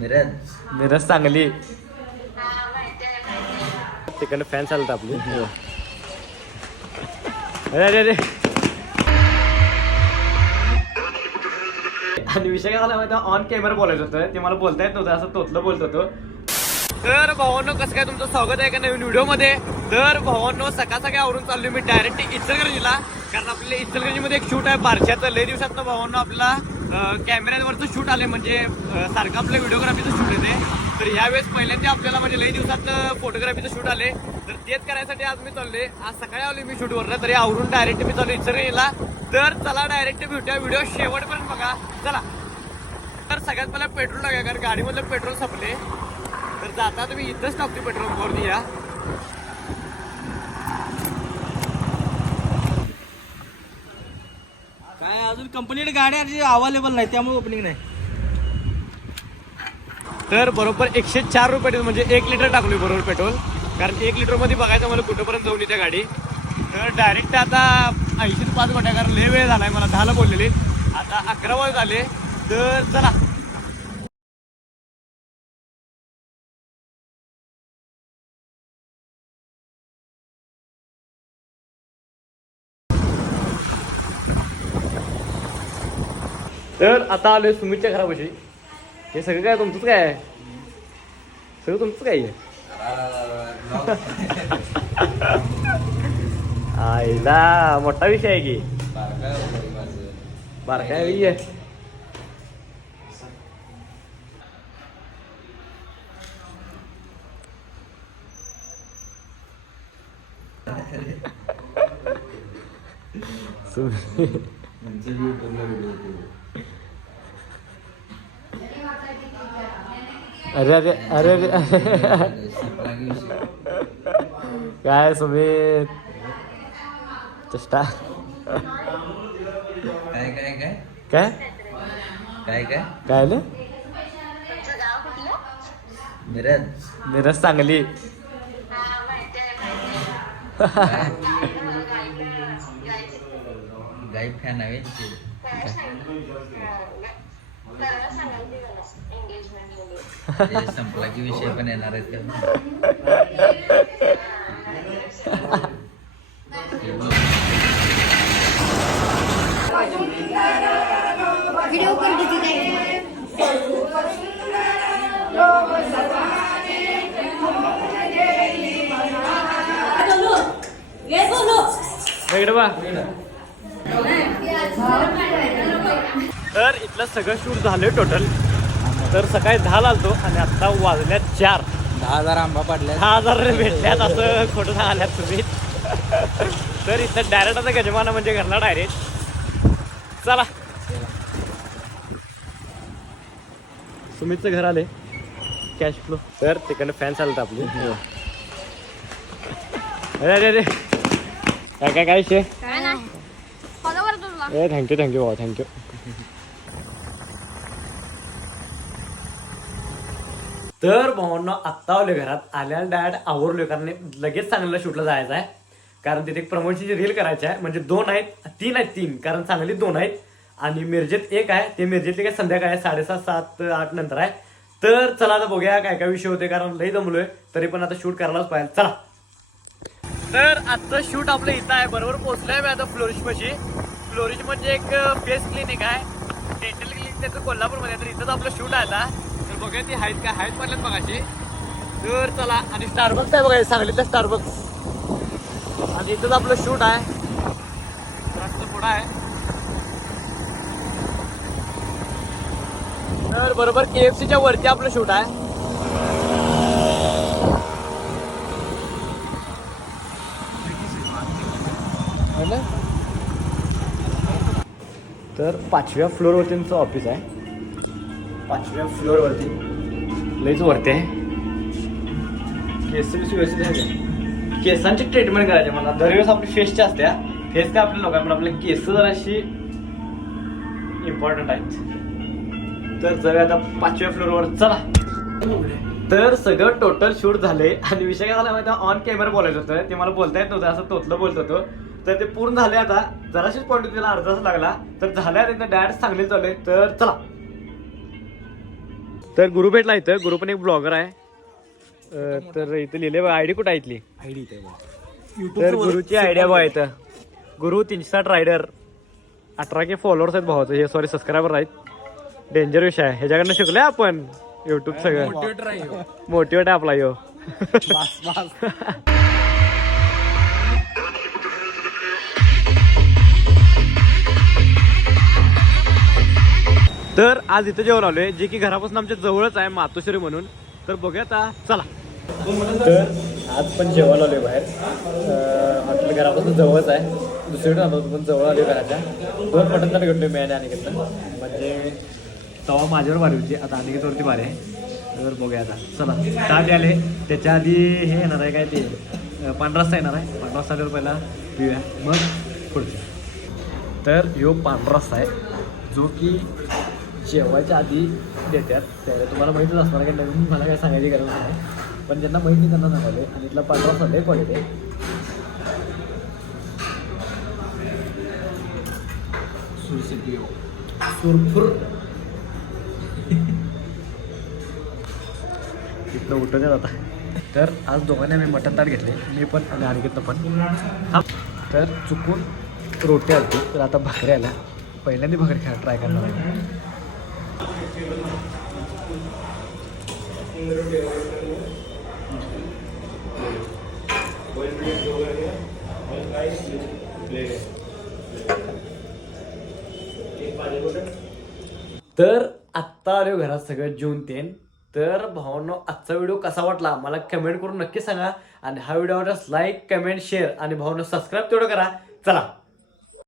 मिरज. मिरज सांगली तिकडनं फॅन चालत आपली. अरे अरे अरे. आणि विषय काय झाला माहिती ऑन कॅमेरा बोलायचं होतं. ते मला बोलता येत नव्हतं. असं तोतलं बोलत होतो. तर भावांनो कसं काय तुमचं स्वागत आहे का नवीन व्हिडिओमध्ये तर भावांनो सकाळ सकाळी आवरून चाललोय मी डायरेक्ट इचलगंजीला कारण आपल्या इचलगंजीमध्ये एक शूट आहे बारशाचं. लय दिवसात भावांनो आपला कॅमेऱ्यावरचं शूट आले म्हणजे सारखं आपलं व्हिडिओग्राफीचं शूट येते तर यावेळेस पहिल्यांदा आपल्याला म्हणजे लई दिवसात फोटोग्राफीचं शूट आले तर तेच करायसाठी आज मी चालले आज सकाळी आलो मी शूटवरनं तरी आवरून डायरेक्ट मी चालू इचलगंजीला तर चला डायरेक्ट भेटूया. व्हिडिओ शेवटपर्यंत बघा. चला. तर सगळ्यात पहिला पेट्रोल टाका कारण गाडीमधलं पेट्रोल संपले तर जाता तुम्ही इथंच टाकतो पेट्रोल भरून या. कंप्लीट गाड्या अवेलेबल नाही त्यामुळे ओपनिंग नाही. तर बरोबर एकशे चार रुपये म्हणजे एक लिटर टाकलोय बरोबर पेट्रोल कारण एक लिटरमध्ये बघायचं मला कुठेपर्यंत जाऊन येते गाडी. तर डायरेक्ट आता ऐंशी ते पाच कारण लय वेळ झालाय मला दहाला बोललेली. आता अकरा वाज झाले तर चला. तर आता आलोय सुमितच्या घरापाशी. हे सगळं काय तुमचंच काय आहे? सगळं तुमचं काय आहे? आईला मोठा विषय आहे की. बार काय आहे सुमित अरे अरे अरे अरे. काय सुमित? चेष्टा. काय काय काय? काय? काय काय? काय आलं मिरज. मिरज सांगली. गाई फॅन आहे संपला की विषय पण येणार आहेत का व्हिडिओ कर किती काय इकडे बा तर इथलं सगळं शूट झालंय टोटल तर सकाळी दहा आलतो आणि आता वाजल्यात चार. दहा हजार आंबा पडल्या दहा हजार भेटल्यात असं खोटं सांगाल्यात तुम्ही? तर इथं डायरेक्ट आता गजमाना म्हणजे घरला डायरेक्ट चला. सुमितचं घर आले कॅश फ्लो तर तिकडनं फॅन चालत आपली. अरे अरे अरे. काय काय काय ए थँक्यू थँक्यू भाऊ थँक्यू तर भावांना आत्ता आले घरात. आल्याला डॅड आवरलोय कारण लगेच चांगलं शूटला जायचं आहे. कारण तिथे एक प्रमोशनची रील करायची आहे. म्हणजे दोन आहेत तीन आहेत तीन. कारण सांगलीत दोन आहेत. आणि मिरजेत एक आहे. ते मिरजेतले काय संध्याकाळ आहे साडेसात सात आठ नंतर आहे. तर चला आता बघूया काय काय विषय होते कारण लई जमलोय तरी पण आता शूट करायलाच पाहिजे. चला. तर आजचं शूट आपलं इथं आहे. बरोबर पोहोचलोय मी आता फ्लोरिशपाशी फ्लोरिश म्हणजे एक फेस क्लिनिक आहे. डेंटल क्लिनिक त्याचं कोल्हापूरमध्ये. तर इथंच आपलं शूट आहे आता. बघा ती आहेत काय आहेत म्हटलं बघाशी तर चला आणि स्टारबक्स आहे बघा सांगलीचं स्टारबक्स आणि इथंच आपलं शूट आहे. रस्ता पुढं आहे. तर बरोबर के एफ सीच्या वरती आपलं शूट आहे. ना? तर पाचव्या फ्लोअरवरती ऑफिस आहे. पाचव्या फ्लोअरवरती लईच वरती आहे केस व्यवस्थित आहे का? केसांची ट्रीटमेंट करायची मला. दरवेळेस आपली फेसच्या असत्या फेस काय आपल्या लोकांना पण आपले केस जराशी इम्पॉर्टंट आहेत. तर जाऊया आता पाचव्या फ्लोअरवर चला. तर सगळं टोटल शूट झाले. आणि विषय काय झाला माहिती ऑन कॅमेरा बोलायचं होतं. ते मला बोलता येत नव्हतं. असं तोतलं बोलत होतो. तर ते पूर्ण झाले आता. जराशीच पॉईंट त्याला अर्धा तास लागला. तर झाल्या त्यांना डायरेक्ट चांगले चालू तर चला. तर गुरु भेटला इथं. गुरु पण एक ब्लॉगर आहे. अं, तर इथं लिहिले आयडी कुठं आहे इथली? तर गुरुची आयडिया बघा इथं. गुरु तीनशे साठ रायडर अठरा के फॉलोअर्स आहेत भावाचं. हे सॉरी सबस्क्रायबर आहेत. डेंजर विषय आहे. ह्याच्याकडनं शिकलोय आपण. युट्यूब सगळं. मोटिवेट आहे आपला यो. तर आज इथं जेवण आलोय जे की घरापासून आमच्या जवळच आहे मातोश्री म्हणून. तर बघूया आता चला. तर आज पण जेवण आलोय बाहेर. हॉटेल घरापासून जवळच आहे. दुसरीकडे आलो पण जवळ आलोय घराच्या. दोन मटण तर घेतलोय मी आणि अनिकेतनं. म्हणजे तवा माझ्यावर भारी होती. आता अनिकेतवरती भारी आहे. तर बघूया आता. चला ताट आले त्याच्या आधी हे येणार आहे काय ते? पांढरास्ता येणार आहे. पांढरा पहिला पिऊया. मग पुढचे. तर ह्यो पांढरास्ता आहे जो की जेवायच्या आधी देतात. त्याला तुम्हाला माहितीच असणार की नवीन मला काय सांगायची गरज नाही. पण ज्यांना माहिती त्यांना सांगाले आणि इथला पांढरा रस्सा लय क्वालिटी आहे सुरफुर. इथलं उठवण्यात आता. तर आज दोघांनी आम्ही मटण ताट घेतले. मी पण आणि अनिकेतनं पण. हा. तर चुकून रोटी आली तर आता भाकरी आल्या. पहिल्यांदा भाकरी खा ट्राय करणार आहे. तर आत्ता आलो घरात सगळं जेवून तेन. तर भावांनो आजचा व्हिडिओ कसा वाटला? मला कमेंट करून नक्की सांगा. आणि हा व्हिडिओ आवडल्यास लाईक कमेंट शेअर आणि भावांनो सबस्क्राईब तेवढं करा. चला.